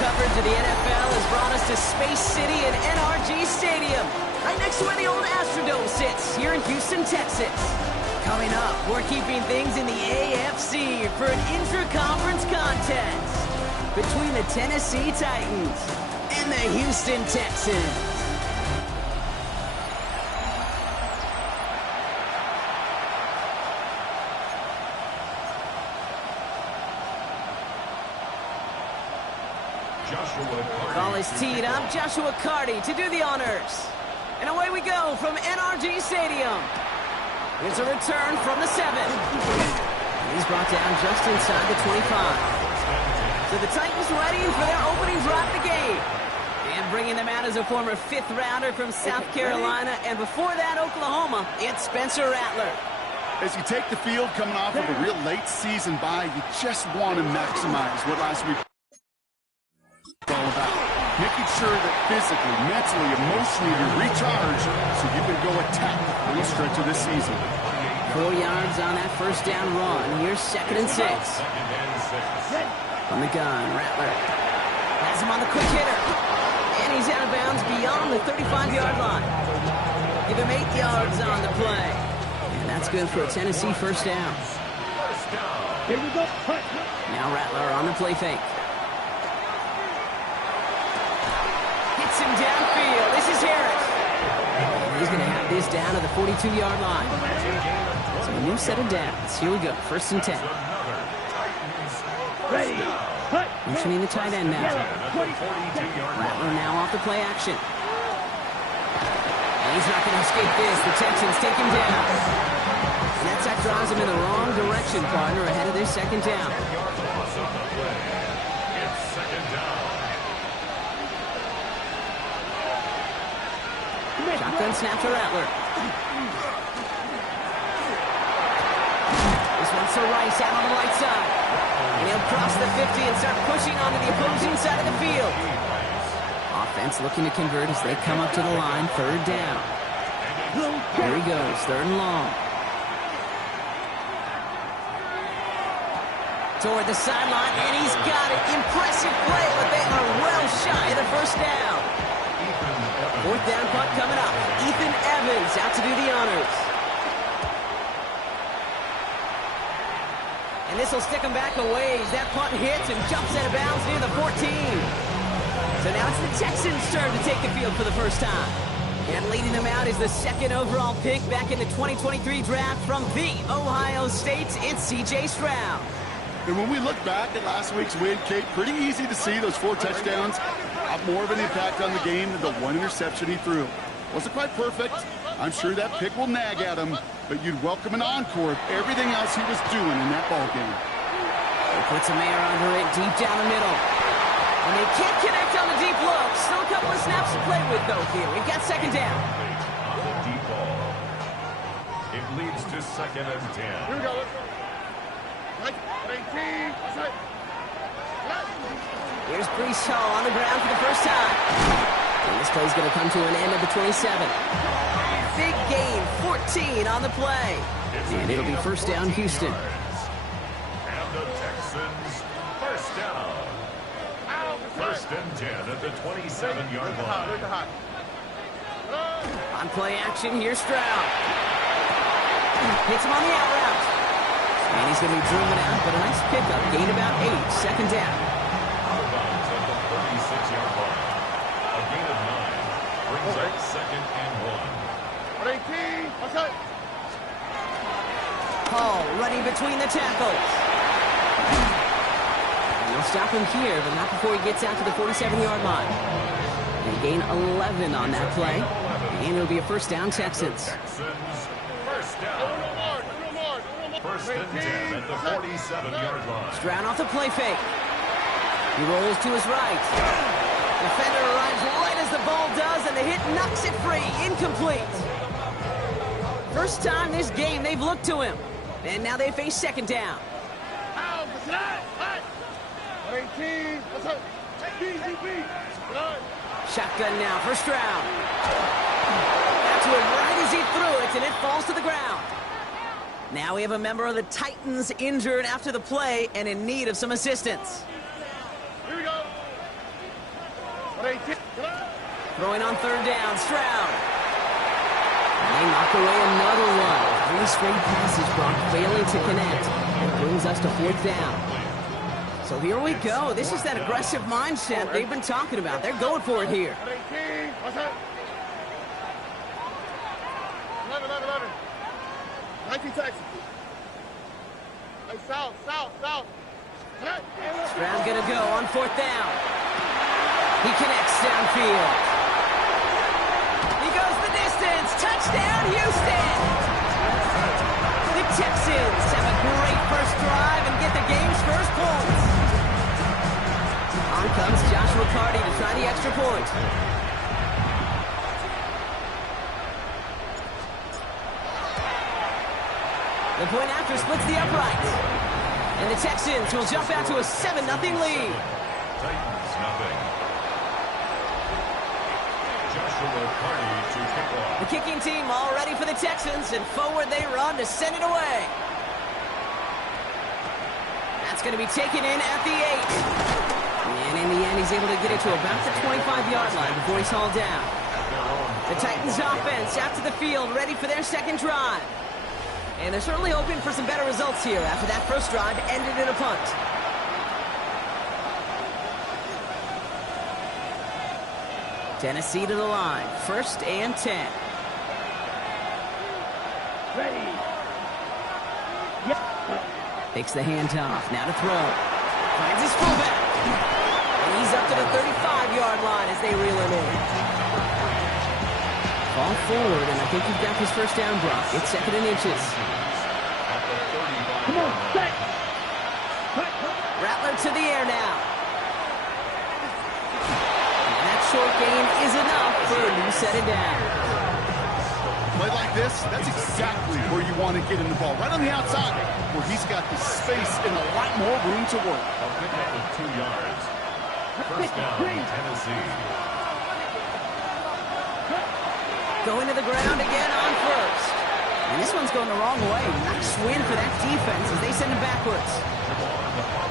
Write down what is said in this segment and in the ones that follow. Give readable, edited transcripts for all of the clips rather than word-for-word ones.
Coverage of the NFL has brought us to Space City and NRG Stadium, right next to where the old Astrodome sits, here in Houston, Texas. Coming up, we're keeping things in the AFC for an intra-conference contest between the Tennessee Titans and the Houston Texans. Ball is teed up. Joshua Carty to do the honors. And away we go from NRG Stadium. Here's a return from the 7. He's brought down just inside the 25. So the Titans ready for their opening drive of the game. And bringing them out as a former 5th rounder from South Carolina. And before that, Oklahoma, it's Spencer Rattler. As you take the field coming off of a real late season bye, you just want to maximize what last week all about. Making sure that physically, mentally, emotionally you recharge so you can go attack for the stretch of this season. 4 yards on that first down run. Here's 2nd and 6. On the gun, Rattler has him on the quick hitter. And he's out of bounds beyond the 35-yard line. Give him 8 yards on the play. And that's good for a Tennessee first down. Here we go. Now Rattler on the play fake. Him downfield. This is Harris. And he's going to have this down to the 42-yard line. So a new set of downs. Here we go. 1st and 10. Ready. Motioning the tight end now. Rattler now off the play action. And he's not going to escape this. The Texans take him down. And that sack draws him in the wrong direction, partner, ahead of their 2nd down. Shotgun snap to Rattler. This one's to Rice out on the right side. And he'll cross the 50 and start pushing onto the opposing side of the field. Offense looking to convert as they come up to the line. 3rd down. Here he goes. 3rd and long. Toward the sideline, and he's got it. Impressive play, but they are well shy of the first down. 4th down punt coming up. Ethan Evans out to do the honors. And this will stick him back a ways. That punt hits and jumps out of bounds near the 14. So now it's the Texans' turn to take the field for the first time. And leading them out is the 2nd overall pick back in the 2023 draft from the Ohio State's. It's C.J. Stroud. And when we look back at last week's win, Kate, pretty easy to see those 4 touchdowns have more of an impact on the game than the 1 interception he threw. Wasn't quite perfect. I'm sure that pick will nag at him, but you'd welcome an encore of everything else he was doing in that ball game. He puts a Mayer under it deep down the middle. And they can't connect on the deep look. Still a couple of snaps to play with, though, here. We've got 2nd down. On the deep ball. It leads to 2nd and 10. Here we go. Here's Breece Hall on the ground for the first time. And this play's going to come to an end at the 27. Big gain, 14 on the play. And it'll be 1st down, Houston. And the Texans, 1st down. 1st and 10 at the 27-yard line. On play action, here's Stroud. Hits him on the out route. And he's going to be driven out, but a nice pickup. Gain about 8, 2nd down. Out of bounds at the 36-yard line. A gain of 9 brings up 2nd and 1. Hall running between the tackles. And they'll stop him here, but not before he gets out to the 47-yard line. They gain 11 on that play. And it'll be a 1st down, Texans. Texans, 1st down. 1st and 10 at the 47-yard line. Stroud off the play fake. He rolls to his right. Defender arrives right as the ball does, and the hit knocks it free. Incomplete. First time this game they've looked to him. And now they face 2nd down. Shotgun now for Stroud. Got to it right as he threw it, and it falls to the ground. Now we have a member of the Titans injured after the play and in need of some assistance. Here we go. Throwing on third down, Stroud. And they knock away another one. 3 straight passes, Brock, failing to connect. It brings us to fourth down. So here we go. This is that aggressive mindset they've been talking about. They're going for it here. 19 Texans. Hey, south. Stroud gonna go on fourth down. He connects downfield. He goes the distance. Touchdown, Houston! The Texans have a great first drive and get the game's first points. On comes Joshua Carty to try the extra point. The point after splits the uprights. And the Texans will jump out to a 7-0 lead. Titans nothing. Joshua Carty to kick off. The kicking team all ready for the Texans, and forward they run to send it away. That's going to be taken in at the 8. And in the end, he's able to get it to about the 25-yard line before he's hauled down. The Titans offense out to the field, ready for their second drive. And they're certainly hoping for some better results here after that first drive ended in a punt. Tennessee to the line. 1st and 10. Ready. Takes the handoff. Now to throw. Finds his fullback. And he's up to the 35-yard line as they reel him in. Ball forward, and I think he's got his first down, Brock. It's 2nd and inches. Come on, set. Rattler to the air now. And that short gain is enough for a new set it down. Play like this, that's exactly where you want to get in the ball. Right on the outside, where he's got the space and a lot more room to work. A pickup of 2 yards. First down, Tennessee. Going to the ground again on first. And this one's going the wrong way. Nice win for that defense as they send him backwards.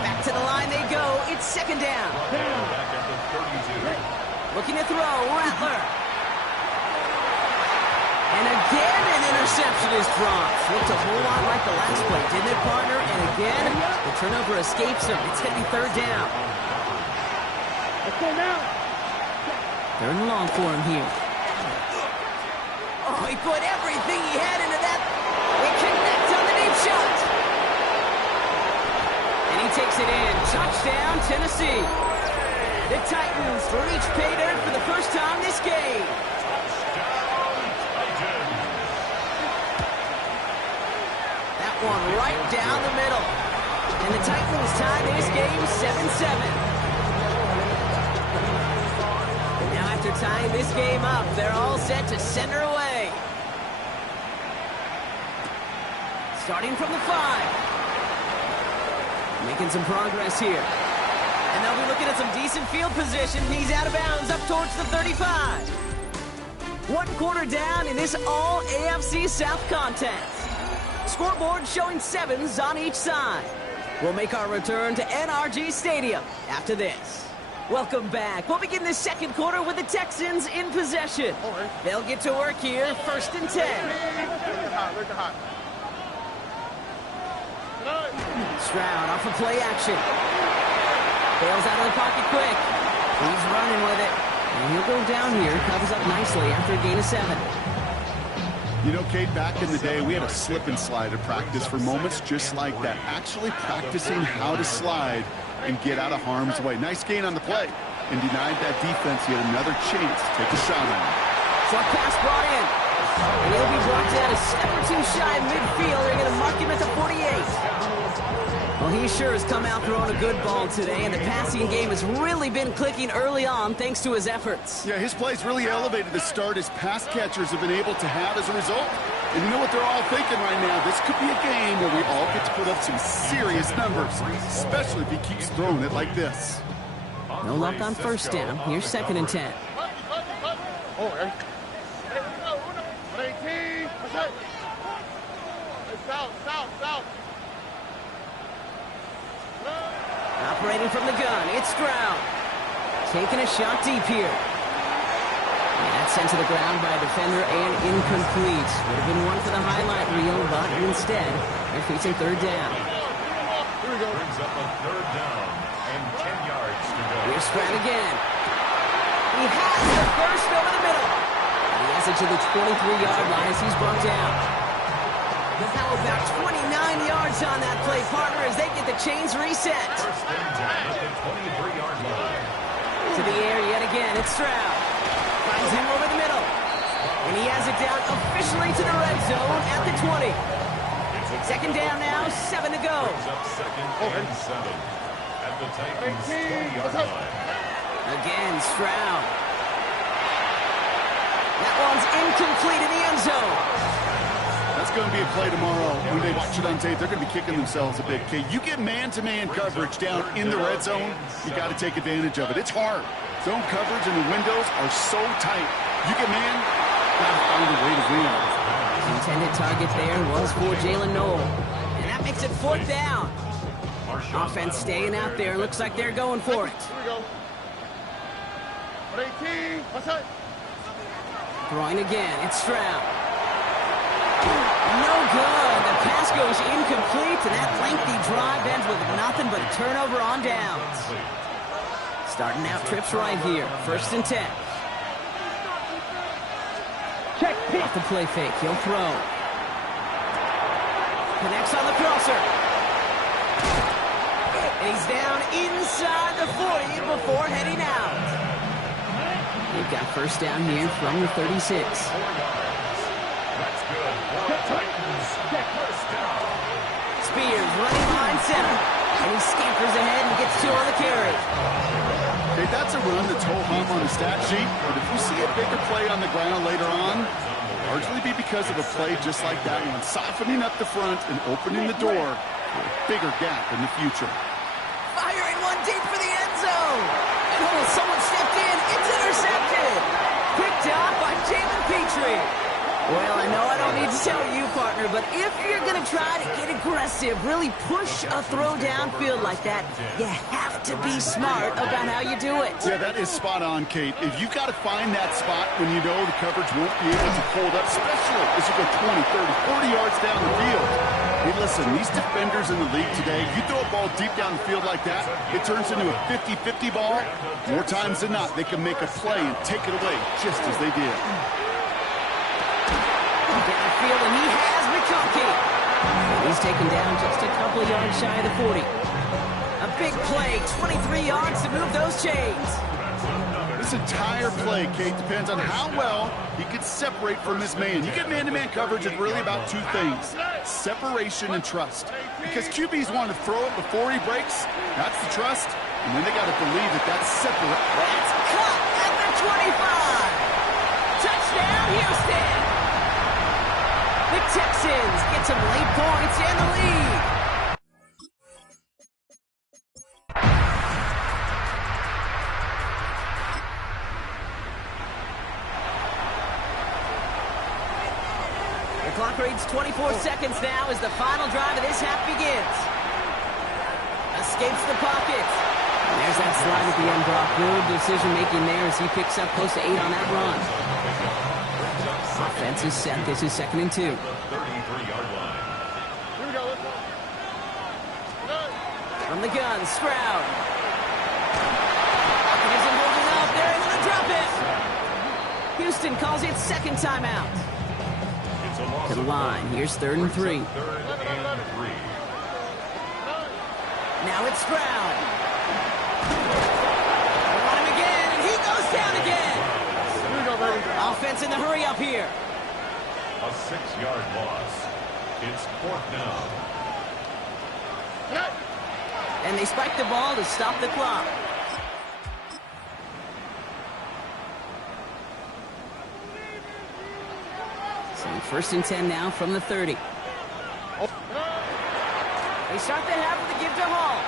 Back to the line they go. It's 2nd down. Back at the 32. Looking to throw, Rattler. And again, an interception is dropped. Looked a whole lot like the last play, didn't it, partner? And again, the turnover escapes him. It's going to be 3rd down. Let's go now. 3rd and long for him here. Oh, he put everything he had into that. They connect on the deep shot. And he takes it in. Touchdown, Tennessee. The Titans reach pay dirt for the first time this game. That one right down the middle. And the Titans tie this game 7-7. After tying this game up, they're all set to send her away. Starting from the 5. Making some progress here. And they'll be looking at some decent field position. He's out of bounds up towards the 35. 1 quarter down in this all AFC South contest. Scoreboard showing 7s on each side. We'll make our return to NRG Stadium after this. Welcome back. We'll begin this 2nd quarter with the Texans in possession. They'll get to work here, 1st and 10. Stroud off of play action. Bails out of the pocket quick. He's running with it. And he'll go down here. Covers up nicely after a gain of 7. You know, Kate, back in the day, we had a slip and slide at practice for moments just like that. Actually practicing how to slide and get out of harm's way. Nice gain on the play. And denied that defense yet another chance to take a shot on him. Short pass brought in. And he'll be brought down a step or 2 shy of midfield. They're going to mark him at the 48. Well, he sure has come out throwing a good ball today, and the passing game has really been clicking early on thanks to his efforts. Yeah, his play's really elevated the start his pass catchers have been able to have as a result. And you know what they're all thinking right now? This could be a game where we all get to put up some serious numbers, especially if he keeps throwing it like this. No luck on first down. Here's 2nd and 10. Oh, hey. Hey, 118. What's that? Hey, south. Operating from the gun, it's Stroud. Taking a shot deep here. And that's sent to the ground by a defender and incomplete. Would have been one for the highlight reel, but instead, they're facing third down. Here we go. Brings up a third down and 10 yards to go. Here's Stroud again. He has the first over the middle. And he has it to the 23-yard line as he's brought down. How about 29 yards on that play, partner, as they get the chains reset. First and 10 at the 23-yard line. To the air yet again, it's Stroud. Finds him over the middle. And he has it down officially to the red zone at the 20. Second down now, 7 to go. Brings up second and 7 at the Titans 20-yard line. Again, Stroud. That one's incomplete in the end zone. That's going to be a play tomorrow. When they watch it on tape, they're going to be kicking themselves a bit. Okay, you get man-to-man coverage down in the red zone, you got to take advantage of it. It's hard. Zone coverage and the windows are so tight. You get man, got to find a way to win. The intended target there was for Jalen Noel. And that makes it fourth down. Offense staying out there. Looks like they're going for it. Here we go. 118. What's that? Throwing again. It's Stroud. No good. The pass goes incomplete, and that lengthy drive ends with nothing but a turnover on downs. Starting out trips right here. First and 10. Check. Off the play fake. He'll throw. Connects on the crosser. And he's down inside the 40 before heading out. They've got first down here from the 36. That's good for the Titans. First down. Spears running behind center. And he scampers ahead and gets 2 on the carry. Okay, that's a run that's ho-hum on the stat sheet, but if we see a bigger play on the ground later on, it'll largely be because of a play just like that one, softening up the front and opening the door for a bigger gap in the future. Firing one deep for the end zone. And oh, someone stepped in. It's intercepted. Picked off by Jalen Petrie. Well, I know I don't need to tell you, partner, but if you're going to try to get aggressive, really push a throw downfield like that, you have to be smart about how you do it. Yeah, that is spot on, Kate. If you've got to find that spot when you know the coverage won't be able to hold up, especially as you go 20, 30, 40 yards down the field. Hey, listen, these defenders in the league today, you throw a ball deep down the field like that, it turns into a 50-50 ball. More times than not, they can make a play and take it away just as they did. Downfield, and he has McConkey. He's taken down just a couple yards shy of the 40. A big play, 23 yards to move those chains. This entire play, Kate, depends on how well he can separate from his man. You get man-to-man coverage, it's really about 2 things, separation and trust. Because QBs want to throw it before he breaks, that's the trust, and then they got to believe that that's separate. That's caught at the 25. Touchdown, Houston. The Texans get some late points and the lead. The clock reads 24 seconds now as the final drive of this half begins. Escapes the pocket. There's that slide at the end, Brock. Good decision-making there as he picks up close to 8 on that run. Offense is set. This is 2nd and 2. 33-yard line. Here we go. Let's go. From the gun, Stroud. Pocket isn't holding up. They're able to drop it. Houston calls it second timeout. It's a loss To the line. Here's 3rd and 3. 3rd and 3. Now it's Stroud. They want him again, and he goes down again. Here we go, baby. Offense in the hurry up here. A 6-yard loss. It's 4th down. And they spike the ball to stop the clock. So 1st and 10 now from the 30. They start the half with a give to Hall.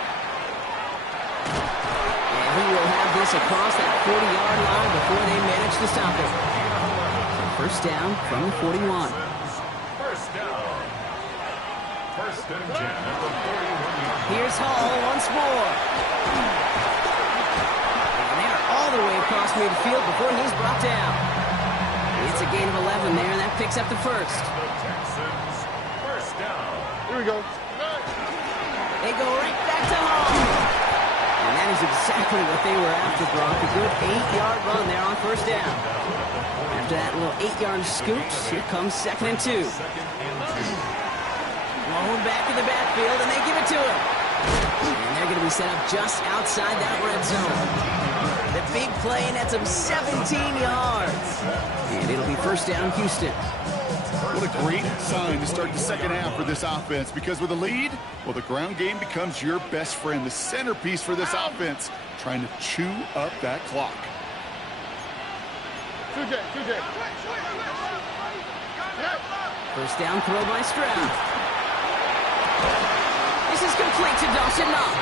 And he will have this across that 40-yard line before they manage to stop it. So first down from the 41. First down. First and 10 at the 41-yard line. Here's Hall once more. And they're all the way across midfield before he's brought down. It's a gain of 11 there, and that picks up the first. The Texans, first down. Here we go. They go right back to Hall. And that is exactly what they were after, Brock. A good 8-yard run there on first down. After that little 8-yard scoot, here comes second and 2. Blown back in the backfield, and they give it to him. And they're going to be set up just outside that red zone. The big play nets him 17 yards. And it'll be first down, Houston. What a great sign to start the second half for this offense, because with a lead, well, the ground game becomes your best friend, the centerpiece for this offense, trying to chew up that clock. 2J. First down throw by Stroud. This is complete to Dawson Knox.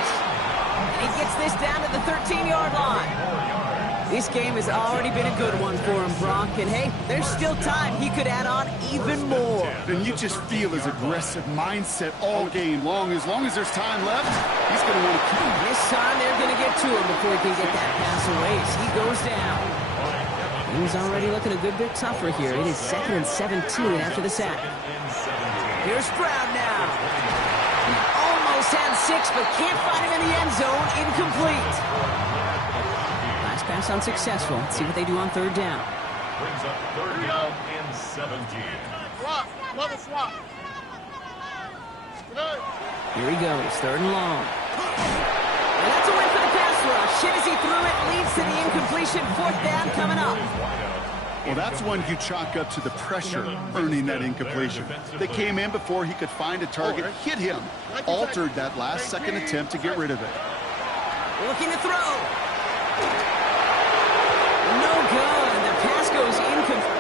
And he gets this down to the 13-yard line. This game has already been a good one for him, Brock. And hey, there's still time. He could add on even more. And you just feel his aggressive mindset all game long. As long as there's time left, he's going to want to keep him. This time they're going to get to him before he can get that pass away. So he goes down. He's already looking a good bit tougher here. It is second and 17 after the sack. Here's Stroud now. He almost had 6, but can't find him in the end zone. Incomplete. Last pass unsuccessful. Let's see what they do on third down. Brings up third down and 17. Swap. Level swap. Here he goes, third and long. And that's a win for the pass rush. Hit as he threw it, leads to the incompletion. Fourth down coming up. Well, that's one you chalk up to the pressure earning that incompletion. They came in before he could find a target, hit him, altered that last-second attempt to get rid of it. Looking to throw. No good. The pass goes incomplete.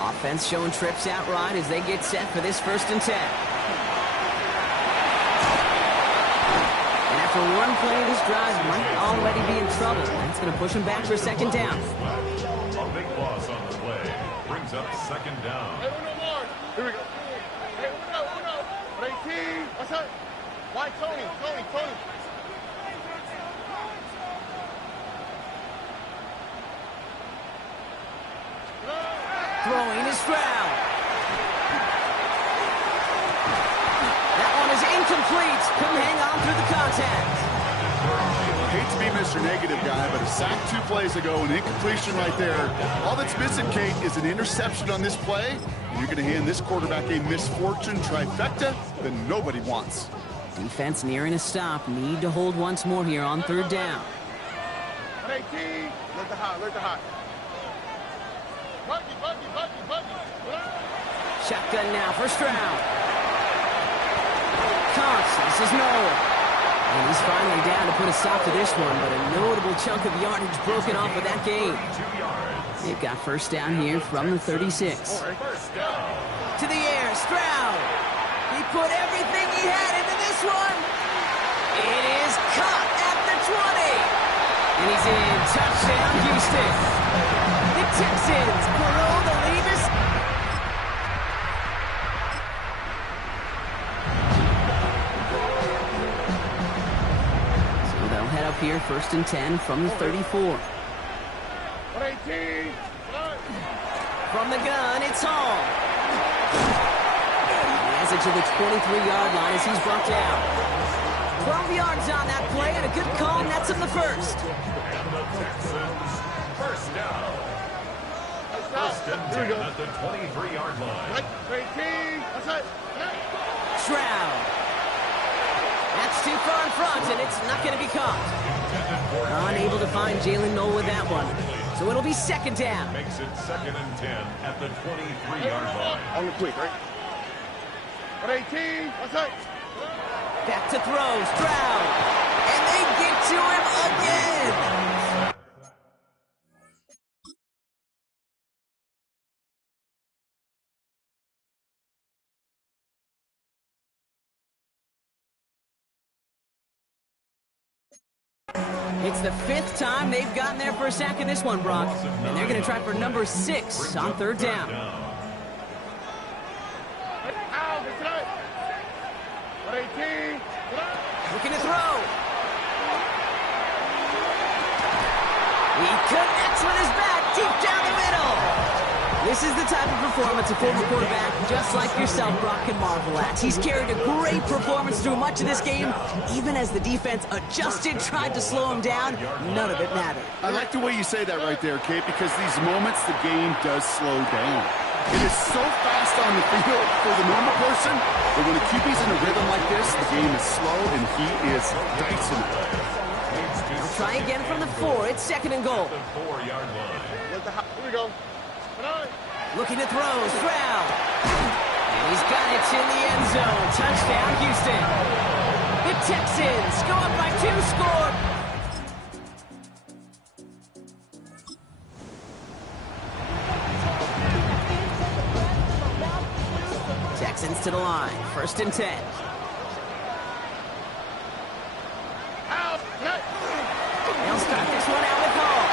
Offense showing trips out right as they get set for this first and 10. And after one play, this drive might already be in trouble. That's going to push him back for a second down. A big loss on the play. Brings up second down. Hey, uno more. Here we go. Hey, uno. 18. What's up? Why Tony? Throwing is Stroud. That one is incomplete. Couldn't hang on through the contact. Hate to be Mr. Negative guy, but a sack 2 plays ago, an incompletion right there. All that's missing, Kate, is an interception on this play, and you're going to hand this quarterback a misfortune trifecta that nobody wants. Defense nearing a stop. Need to hold once more here on third down. 18. Let the hot. Buggy. Shotgun now for Stroud. This is Noel. And he's finally down to put a stop to this one, but a notable chunk of yardage broken off with that game. They've got first down here from the 36. To the air, Stroud. He put everything he had into this one. It is caught at the 20. And he's in. Touchdown, Houston. The Texans grow the lead. So they'll head up here first and 10 from the 34. 18. From the gun, it's Hall. He has it to the 23-yard line as he's brought down. 12 yards on that play, and a good call nets him the first. And the Texans, first down. First and 10 at the 23-yard line. 18. What's that? Stroud. That's too far in front, and it's not going to be caught. Unable to find Jalen Noel with that one. So it'll be second down. Makes it second and 10 at the 23-yard line. On the quick, right? 18. What's that? Back to throw, Stroud. And they get to him again. It's the 5th time they've gotten there for a sack in this one, Brock. And they're going to try for number 6 on 3rd down. Looking to throw. He connects with his back deep down the middle. This is the type of performance a former quarterback, just like yourself, Brock, can marvel at. He's carried a great performance through much of this game. Even as the defense adjusted, tried to slow him down, none of it mattered. I like the way you say that right there, Kate, because these moments the game does slow down. It is so fast on the field for the normal person, but when a QB's in a rhythm like this, the game is slow and he is dicing it. They'll try again from the 4. It's 2nd and goal. The 4-yard line. Here we go. Looking to throw. Stroud. And he's got it in the end zone. Touchdown, Houston. The Texans go up by 2 scored. Texans to the line. 1st and 10. They'll start this one out with Hall.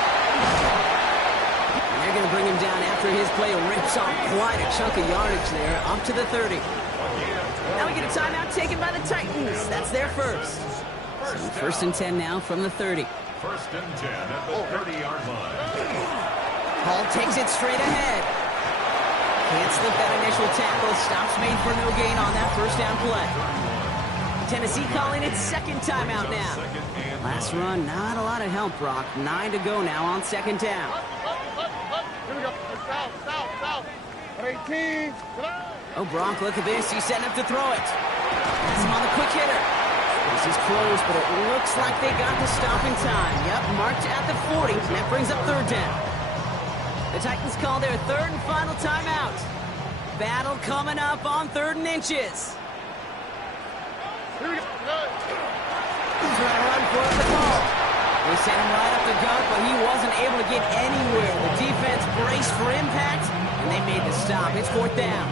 And they're going to bring him down after his play rips off quite a chunk of yardage there, up to the 30. Now we get a timeout taken by the Titans. That's their first. So 1st and 10 now from the 30. 1st and 10 at the 30-yard line. Hall takes it straight ahead. Can't slip that initial tackle. Stops made for no gain on that 1st down play. Tennessee calling its 2nd timeout now. Last run, not a lot of help, Brock. 9 to go now on 2nd down. Here we go. South. 18. Oh, Brock, look at this. He's setting up to throw it. That's him on the quick hitter. This is close, but it looks like they got the stop in time. Yep, marked at the 40, and that brings up 3rd down. The Titans call their 3rd and final timeout. Battle coming up on 3rd and inches. Here we go. He's trying to run for the ball. They sent him right up the gut, but he wasn't able to get anywhere. The defense braced for impact, and they made the stop. It's 4th down.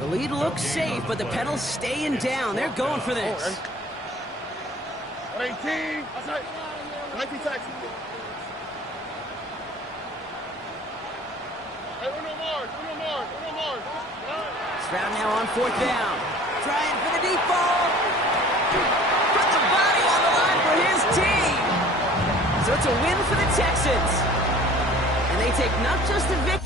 The lead looks safe, but the pedals staying down. They're going for this. 18. That's right. 19 Texans. Hey, uno more. Stroud now on 4th down. Trying for the deep ball. Put the body on the line for his team. So it's a win for the Texans. And they take not just the victory.